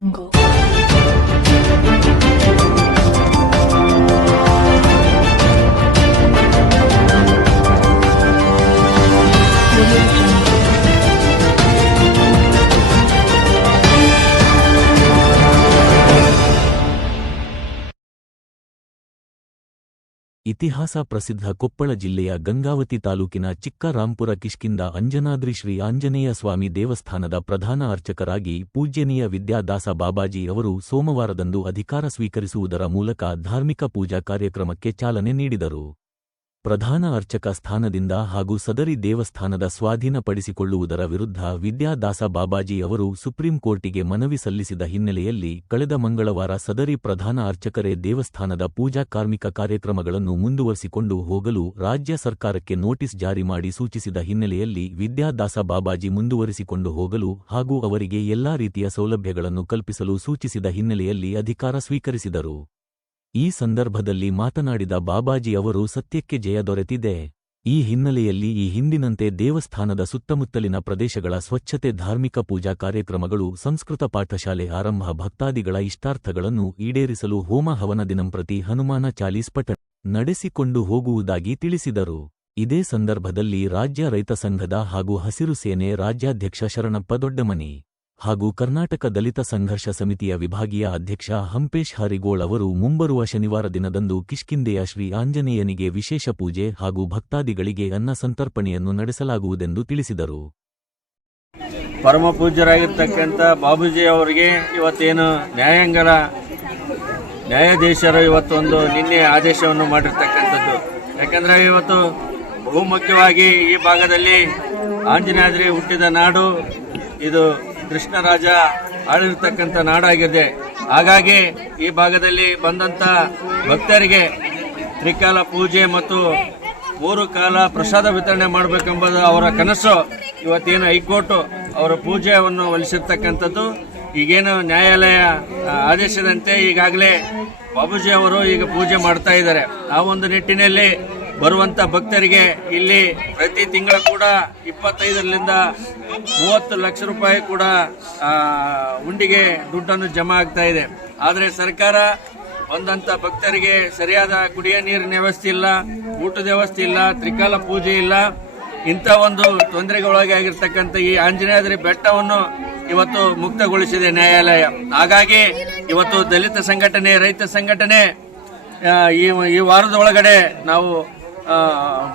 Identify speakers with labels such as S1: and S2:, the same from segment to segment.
S1: 거.
S2: ಇತಿಹಾಸ ಪ್ರಸಿದ್ಧ ಕೊಪ್ಪಳ ಜಿಲ್ಲೆಯ ಗಂಗಾವತಿ ತಾಲೂಕಿನ ಚಿಕ್ಕರಾಂಪುರ ಕಿಷ್ಕಿಂದ ಅಂಜನಾದ್ರಿ ಶ್ರೀ ಆಂಜನೇಯ ಸ್ವಾಮಿ ದೇವಸ್ಥಾನದ ಪ್ರಧಾನ ಅರ್ಚಕರಾಗಿ ಪೂಜ್ಯನೀಯ ವಿದ್ಯಾದಾಸ ಬಾಬಾಜಿ ಅವರು ಸೋಮವಾರದಂದು ಅಧಿಕಾರ ಸ್ವೀಕರಿಸುವುದರ ಮೂಲಕ ಧಾರ್ಮಿಕ ಪೂಜಾ ಕಾರ್ಯಕ್ರಮಕ್ಕೆ ಚಾಲನೆ ನೀಡಿದರು. ಪ್ರಧಾನ ಅರ್ಚಕ ಸ್ಥಾನದಿಂದ ಹಾಗೂ ಸದರಿ ದೇವಸ್ಥಾನದ ಸ್ವಾಧೀನಪಡಿಸಿಕೊಳ್ಳುವುದರ ವಿರುದ್ಧ ವಿದ್ಯಾದಾಸ ಬಾಬಾಜಿ ಅವರು ಸುಪ್ರೀಂ ಕೋರ್ಟಿಗೆ ಮನವಿ ಸಲ್ಲಿಸಿದ ಹಿನ್ನೆಲೆಯಲ್ಲಿ ಕಳೆದ ಮಂಗಳವಾರ ಸದರಿ ಪ್ರಧಾನ ಅರ್ಚಕರೇ ದೇವಸ್ಥಾನದ ಪೂಜಾ ಕಾರ್ಮಿಕ ಕಾರ್ಯಕ್ರಮಗಳನ್ನು ಮುಂದುವರಿಸಿಕೊಂಡು ಹೋಗಲು ರಾಜ್ಯ ಸರ್ಕಾರಕ್ಕೆ ನೋಟಿಸ್ ಜಾರಿ ಮಾಡಿ ಸೂಚಿಸಿದ ಹಿನ್ನೆಲೆಯಲ್ಲಿ ವಿದ್ಯಾದಾಸ ಬಾಬಾಜಿ ಮುಂದುವರಿಸಿಕೊಂಡು ಹೋಗಲು ಹಾಗೂ ಅವರಿಗೆ ಎಲ್ಲಾ ರೀತಿಯ ಸೌಲಭ್ಯಗಳನ್ನು ಕಲ್ಪಿಸಲು ಸೂಚಿಸಿದ ಹಿನ್ನೆಲೆಯಲ್ಲಿ ಅಧಿಕಾರ ಸ್ವೀಕರಿಸಿದರು. ಈ ಸಂದರ್ಭದಲ್ಲಿ ಮಾತನಾಡಿದ ಬಾಬಾಜಿ ಅವರು ಸತ್ಯಕ್ಕೆ ಜಯ ದೊರೆತಿದೆ. ಈ ಹಿನ್ನೆಲೆಯಲ್ಲಿ ಈ ಹಿಂದಿನಂತೆ ದೇವಸ್ಥಾನದ ಸುತ್ತಮುತ್ತಲಿನ ಪ್ರದೇಶಗಳ ಸ್ವಚ್ಛತೆ ಧಾರ್ಮಿಕ ಪೂಜಾ ಕಾರ್ಯಕ್ರಮಗಳು, ಸಂಸ್ಕೃತ ಪಾಠಶಾಲೆ ಆರಂಭ, ಭಕ್ತಾದಿಗಳ ಇಷ್ಟಾರ್ಥಗಳನ್ನು ಈಡೇರಿಸಲು ಹೋಮ ಹವನ ದಿನಂಪ್ರತಿ ಹನುಮಾನ ಚಾಲೀಸ್ ಪಠಣ ನಡೆಸಿಕೊಂಡು ಹೋಗುವುದಾಗಿ ತಿಳಿಸಿದರು. ಇದೇ ಸಂದರ್ಭದಲ್ಲಿ ರಾಜ್ಯ ರೈತ ಸಂಘದ ಹಾಗೂ ಹಸಿರು ಸೇನೆ ರಾಜ್ಯಾಧ್ಯಕ್ಷ ಶರಣಪ್ಪ ದೊಡ್ಡಮನಿ ಹಾಗೂ ಕರ್ನಾಟಕ ದಲಿತ ಸಂಘರ್ಷ ಸಮಿತಿಯ ವಿಭಾಗೀಯ ಅಧ್ಯಕ್ಷ ಹಂಪೇಶ್ ಹರಿಗೋಳ್ ಅವರು ಮುಂಬರುವ ಶನಿವಾರ ದಿನದಂದು ಕಿಷ್ಕಿಂದೆಯ ಶ್ರೀ ಆಂಜನೇಯನಿಗೆ ವಿಶೇಷ ಪೂಜೆ ಹಾಗೂ ಭಕ್ತಾದಿಗಳಿಗೆ ಅನ್ನ ಸಂತರ್ಪಣೆಯನ್ನು ನಡೆಸಲಾಗುವುದೆಂದು ತಿಳಿಸಿದರು.
S3: ಪರಮ ಪೂಜ್ಯರಾಗಿರ್ತಕ್ಕಂಥ ಬಾಬೂಜಿ ಅವರಿಗೆ ಇವತ್ತೇನು ನ್ಯಾಯಾಂಗದ ನ್ಯಾಯಾಧೀಶರು ಇವತ್ತೊಂದು ನಿನ್ನೆ ಆದೇಶವನ್ನು ಮಾಡಿರ್ತಕ್ಕಂಥದ್ದು. ಯಾಕಂದರೆ ಇವತ್ತು ಬಹುಮುಖ್ಯವಾಗಿ ಈ ಭಾಗದಲ್ಲಿ ಆಂಜನೇಯಾದ್ರಿ ಹುಟ್ಟಿದ ನಾಡು. ಇದು ಕೃಷ್ಣರಾಜ ಆಳಿರ್ತಕ್ಕಂಥ ನಾಡಾಗಿದೆ. ಹಾಗಾಗಿ ಈ ಭಾಗದಲ್ಲಿ ಬಂದಂಥ ಭಕ್ತರಿಗೆ ತ್ರಿಕಾಲ ಪೂಜೆ ಮತ್ತು ಮೂರು ಕಾಲ ಪ್ರಸಾದ ವಿತರಣೆ ಮಾಡಬೇಕೆಂಬುದು ಅವರ ಕನಸು. ಇವತ್ತೇನು ಹೈಕೋರ್ಟು ಅವರ ಪೂಜೆಯನ್ನು ಒಲಿಸಿರ್ತಕ್ಕಂಥದ್ದು ಈಗೇನು ನ್ಯಾಯಾಲಯ ಆದೇಶದಂತೆ ಈಗಾಗಲೇ ಬಾಬುಜಿ ಅವರು ಈಗ ಪೂಜೆ ಮಾಡ್ತಾ ಇದ್ದಾರೆ. ಆ ಒಂದು ನಿಟ್ಟಿನಲ್ಲಿ ಬರುವಂತ ಭಕ್ತರಿಗೆ ಇಲ್ಲಿ ಪ್ರತಿ ತಿಂಗಳು ಕೂಡ ಇಪ್ಪತ್ತೈದರಿಂದ ಮೂವತ್ತು ಲಕ್ಷ ರೂಪಾಯಿ ಕೂಡ ಉಂಡಿಗೆ ದುಡ್ಡನ್ನು ಜಮಾ ಆಗ್ತಾ ಇದೆ. ಆದರೆ ಸರ್ಕಾರ ಬಂದಂತ ಭಕ್ತರಿಗೆ ಸರಿಯಾದ ಕುಡಿಯ ನೀರಿನ ವ್ಯವಸ್ಥೆ ಇಲ್ಲ, ಊಟದ ವ್ಯವಸ್ಥೆ ಇಲ್ಲ, ತ್ರಿಕಾಲ ಪೂಜೆ ಇಲ್ಲ. ಇಂಥ ಒಂದು ತೊಂದರೆಗೊಳಗೆ ಆಗಿರ್ತಕ್ಕಂಥ ಈ ಆಂಜನೇಯದ್ರಿ ಬೆಟ್ಟವನ್ನು ಇವತ್ತು ಮುಕ್ತಗೊಳಿಸಿದೆ ನ್ಯಾಯಾಲಯ. ಹಾಗಾಗಿ ಇವತ್ತು ದಲಿತ ಸಂಘಟನೆ, ರೈತ ಸಂಘಟನೆ ಈ ಈ ವಾರದ ನಾವು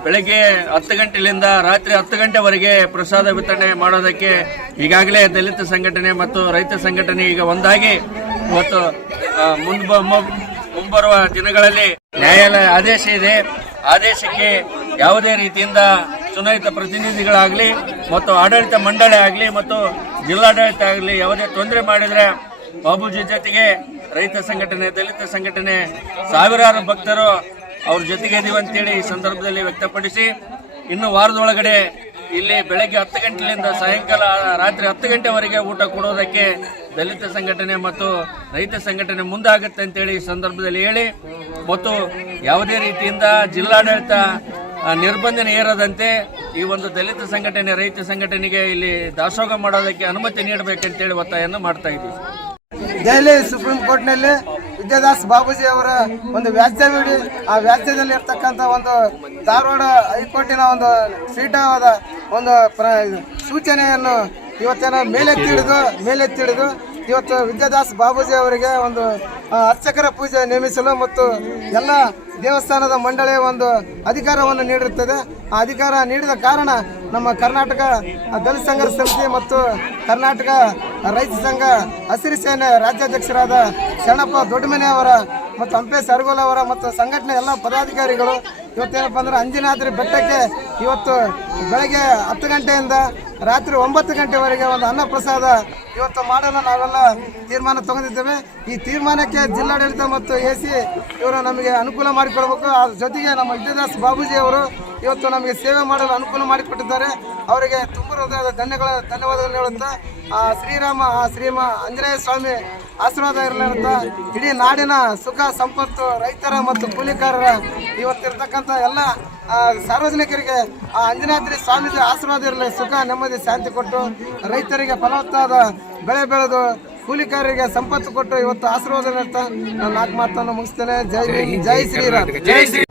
S3: ಬೆಳಗ್ಗೆ ಹತ್ತು ಗಂಟೆಯಿಂದ ರಾತ್ರಿ ಹತ್ತು ಗಂಟೆವರೆಗೆ ಪ್ರಸಾದ ವಿತರಣೆ ಮಾಡೋದಕ್ಕೆ ಈಗಾಗಲೇ ದಲಿತ ಸಂಘಟನೆ ಮತ್ತು ರೈತ ಸಂಘಟನೆ ಈಗ ಒಂದಾಗಿ ಇವತ್ತು ಮುಂದ್ ಮುಂಬರುವ ದಿನಗಳಲ್ಲಿ ನ್ಯಾಯಾಲಯ ಆದೇಶ ಇದೆ. ಆದೇಶಕ್ಕೆ ಯಾವುದೇ ರೀತಿಯಿಂದ ಚುನಾಯಿತ ಪ್ರತಿನಿಧಿಗಳಾಗಲಿ ಮತ್ತು ಆಡಳಿತ ಮಂಡಳಿ ಆಗಲಿ ಮತ್ತು ಜಿಲ್ಲಾಡಳಿತ ಆಗಲಿ ಯಾವುದೇ ತೊಂದರೆ ಮಾಡಿದರೆ ಬಾಬೂಜಿ ಜೊತೆಗೆ ರೈತ ಸಂಘಟನೆ, ದಲಿತ ಸಂಘಟನೆ, ಸಾವಿರಾರು ಭಕ್ತರು ಅವ್ರ ಜೊತೆಗೆ ಇದೀವಿ ಅಂತೇಳಿ ಈ ಸಂದರ್ಭದಲ್ಲಿ ವ್ಯಕ್ತಪಡಿಸಿ, ಇನ್ನು ವಾರದೊಳಗಡೆ ಇಲ್ಲಿ ಬೆಳಗ್ಗೆ ಹತ್ತು ಗಂಟೆಯಿಂದ ಸಾಯಂಕಾಲ ರಾತ್ರಿ ಹತ್ತು ಗಂಟೆವರೆಗೆ ಊಟ ಕೊಡೋದಕ್ಕೆ ದಲಿತ ಸಂಘಟನೆ ಮತ್ತು ರೈತ ಸಂಘಟನೆ ಮುಂದಾಗುತ್ತೆ ಅಂತೇಳಿ ಈ ಸಂದರ್ಭದಲ್ಲಿ ಹೇಳಿ, ಮತ್ತು ಯಾವುದೇ ರೀತಿಯಿಂದ ಜಿಲ್ಲಾಡಳಿತ ನಿರ್ಬಂಧನೆ ಏರದಂತೆ ಈ ಒಂದು ದಲಿತ ಸಂಘಟನೆ, ರೈತ ಸಂಘಟನೆಗೆ ಇಲ್ಲಿ ದಾಸೋಹ ಮಾಡೋದಕ್ಕೆ ಅನುಮತಿ ನೀಡಬೇಕಂತೇಳಿ ಒತ್ತಾಯವನ್ನು ಮಾಡ್ತಾ ಇದ್ದೀವಿ.
S4: ದೆಹಲಿ ಸುಪ್ರೀಂ ಕೋರ್ಟ್ನಲ್ಲಿ ವಿದ್ಯಾದಾಸ್ ಬಾಬೂಜಿ ಅವರ ಒಂದು ವ್ಯಾಜ್ಯವಿಡಿ, ಆ ವ್ಯಾಜ್ಯದಲ್ಲಿ ಇರ್ತಕ್ಕಂಥ ಒಂದು ಧಾರವಾಡ ಹೈಕೋರ್ಟಿನ ಒಂದು ಸ್ವೀಟವಾದ ಒಂದು ಪ್ರ, ಸೂಚನೆಯನ್ನು ಹಿಡಿದು, ಮೇಲೆತ್ತಿ ಹಿಡಿದು ಇವತ್ತು ವಿದ್ಯಾದಾಸ್ ಬಾಬೂಜಿ ಅವರಿಗೆ ಒಂದು ಅರ್ಚಕರ ಪೂಜೆ ನೇಮಿಸಲು ಮತ್ತು ಎಲ್ಲ ದೇವಸ್ಥಾನದ ಮಂಡಳಿಯ ಒಂದು ಅಧಿಕಾರವನ್ನು ನೀಡಿರುತ್ತದೆ. ಆ ಅಧಿಕಾರ ನೀಡಿದ ಕಾರಣ ನಮ್ಮ ಕರ್ನಾಟಕ ದಲಿತ ಸಂಘರ್ಷ ಸಮಿತಿ ಮತ್ತು ಕರ್ನಾಟಕ ರೈತ ಸಂಘ ಹಸಿರು ಸೇನೆ ರಾಜ್ಯಾಧ್ಯಕ್ಷರಾದ ಶರಣಪ್ಪ ದೊಡ್ಡಮನೆ ಅವರ ಮತ್ತು ಹಂಪೆ ಸರ್ಗೋಲ್ ಅವರ ಮತ್ತು ಸಂಘಟನೆ ಎಲ್ಲ ಪದಾಧಿಕಾರಿಗಳು ಇವತ್ತೇನಪ್ಪ ಅಂದ್ರೆ ಅಂಜನಾದ್ರಿ ಬೆಟ್ಟಕ್ಕೆ ಇವತ್ತು ಬೆಳಗ್ಗೆ ಹತ್ತು ಗಂಟೆಯಿಂದ ರಾತ್ರಿ ಒಂಬತ್ತು ಗಂಟೆವರೆಗೆ ಒಂದು ಅನ್ನ ಪ್ರಸಾದ ಇವತ್ತು ಮಾಡಲು ನಾವೆಲ್ಲ ತೀರ್ಮಾನ ತಗೊಂಡಿದ್ದೇವೆ. ಈ ತೀರ್ಮಾನಕ್ಕೆ ಜಿಲ್ಲಾಡಳಿತ ಮತ್ತು ಎ ಸಿ ಇವರು ನಮಗೆ ಅನುಕೂಲ ಮಾಡಿಕೊಡ್ಬೇಕು. ಅದ್ರ ಜೊತೆಗೆ ನಮ್ಮ ವಿದ್ಯಾದಾಸ್ ಬಾಬೂಜಿ ಅವರು ಇವತ್ತು ನಮಗೆ ಸೇವೆ ಮಾಡಲು ಅನುಕೂಲ ಮಾಡಿಕೊಟ್ಟಿದ್ದಾರೆ. ಅವರಿಗೆ ತುಂಬ ಹೃದಯದ ಧನ್ಯಗಳ, ಧನ್ಯವಾದಗಳು ಹೇಳುತ್ತಾ, ಆ, ಶ್ರೀರಾಮ ಶ್ರೀಮ ಆಂಜನೇಯ ಸ್ವಾಮಿ ಆಶೀರ್ವಾದ ಇರಲಿ ಇಡೀ ನಾಡಿನ ಸುಖ, ಸಂಪತ್ತು, ರೈತರ ಮತ್ತು ಕೂಲಿಕಾರರ ಇವತ್ತಿರ್ತಕ್ಕಂಥ ಎಲ್ಲ ಸಾರ್ವಜನಿಕರಿಗೆ, ಆ ಅಂಜನಾದ್ರಿ ಸ್ವಾಮೀಜಿ ಆಶೀರ್ವಾದ ಇರಲಿ, ಸುಖ, ನೆಮ್ಮದಿ, ಶಾಂತಿ ಕೊಟ್ಟು ರೈತರಿಗೆ ಫಲವತ್ತಾದ ಬೆಳೆ ಬೆಳೆದು ಕೂಲಿಕಾರರಿಗೆ ಸಂಪತ್ತು ಕೊಟ್ಟು ಇವತ್ತು ಆಶೀರ್ವಾದ ನೀಡ್ತಾ ನಾನು ನಾಲ್ಕು ಮಾತನ್ನು ಮುಗಿಸ್ತೇನೆ. ಜೈ ಜೈ ಶ್ರೀರಾಮ್.
S3: ಜೈ ಶ್ರೀ